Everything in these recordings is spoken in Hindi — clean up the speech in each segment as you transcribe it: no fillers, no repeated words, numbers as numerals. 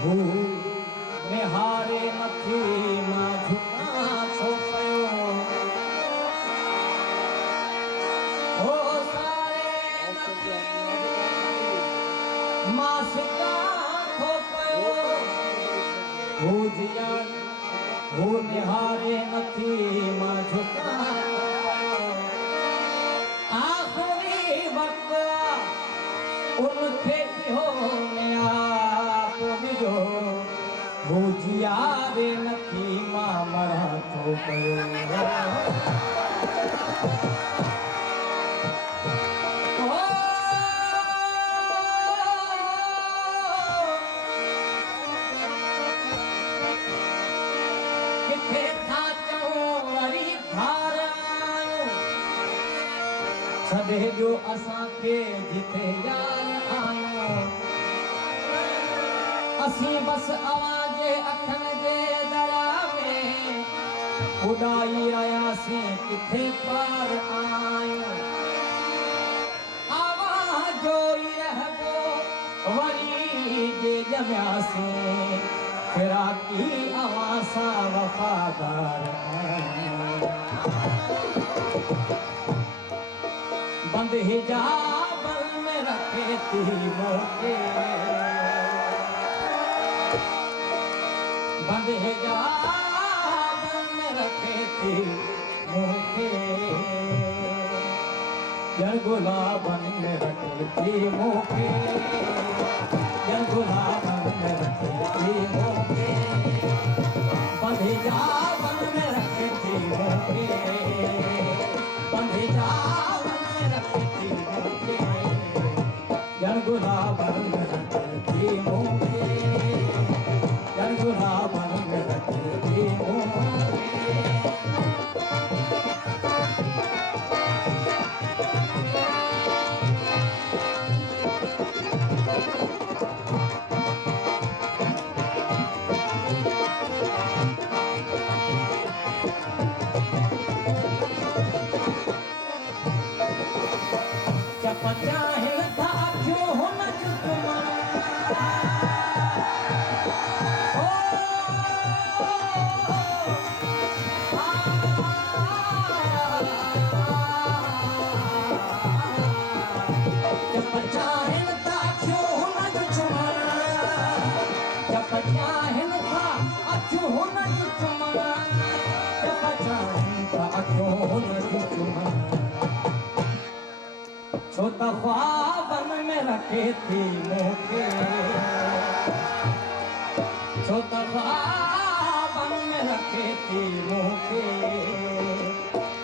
हू निहारे नथी मां झुका छो कयो हो सारे नथी मां सिका छो कयो हू जिया हू निहारे नथी मां झुका आखिरी वक्त उनखे इहो नया जो हू जियारे नथी मां मरा थो कयो किथे था चऊं वरी धार आयूं छॾे ॾियो असांखे जिथे यार आयूं असीं बस आवाज़े अखियुनि जे दरिया में उॾाई रहियासीं किथे पार आयूं आवाज़ जो ई रहबो वरी जे ॼमियासीं फिराकी अवां सां वफ़ादार बंद हिजाब में रखे थी मोके बंद हिजाब में रखे थी मोके जल गुलाबन में रखे थी मोके जल गुलाबन में रखे थी मोके बंद हिजाब में रखे थी मोके बंद हिजाब में रखे थी मोके जल गुलाबन में रखे थी मोके जल गुलाबन में रखे थी मोके चाहे था क्यों हुन जुस्मन जब चाहे था क्यों हुन जुस्मन जब चाहे था क्यों हुन जुस्मन जब चाहे था क्यों हुन जुस्मन छो त ख्वाबन में रखे थी मोके छो त ख्वाबन में रखे थी मोके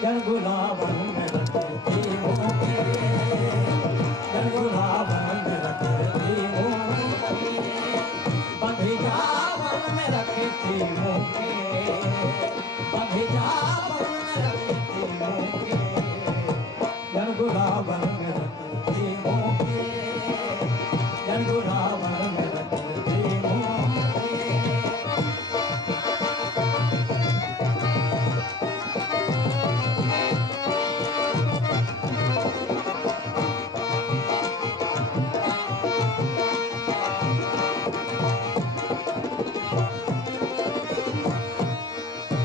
जल गुलाबन में रखे थी मोके जल गुलाबन में रखे थी मोके बंधी जावन में रखे थी मोके बंधी जावन में रखे थी मोके जल गुलाबन में रखे थी मोके जल गुलाबन में रखे थी मोके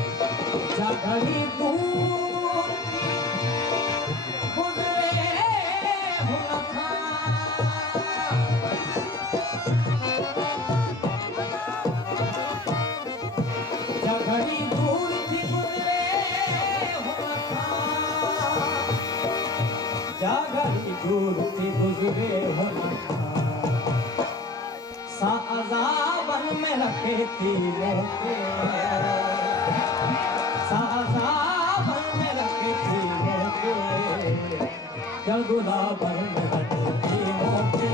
घड़ी दूर गुजरे हुन खां घड़ी दूर थी गुजरे हुन खां घड़ी दूर थी गुजरे हुन खां सा अज़ाबन में रखे थी मोके साज़ाबन में रखे थी मोके जल गुलाबन में रखे थी मोके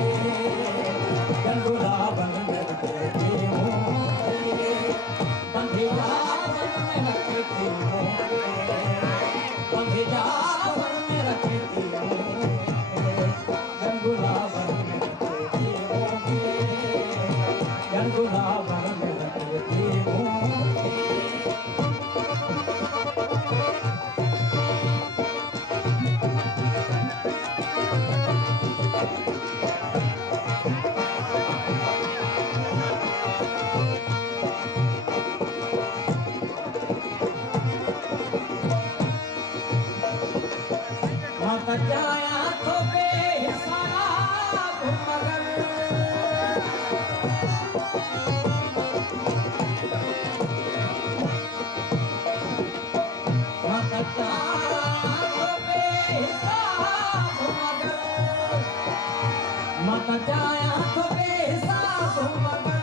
जल गुलाबन में रखे थी मोके बंधी जावन में रखे थी मोके बंधी जावन में रखे थी मोके जल गुलाबन में रखे थी मोके जल गुलाबन में रखे थी मोके मत जाया तो बेहिसाब मगर,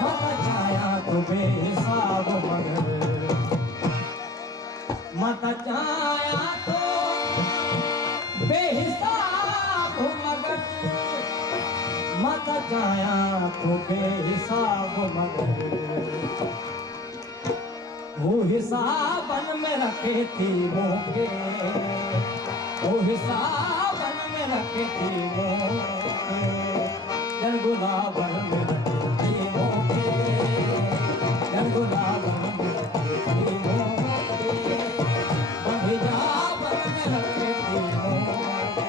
मत जाया तो बेहिसाब मगर, मत जाया तो बेहिसाब मगर, मत जाया तो बेहिसाब मगर। वो हिसाबन में रखे थी मोके, वो हिसाबन में रखे थी मोके, जन गुलाबन में रखे थी मोके, जन गुलाबन में रखे थी मोके, बंधिजाबन में रखे थी मोके,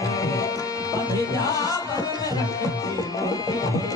बंधिजाबन में रखे थी मोके।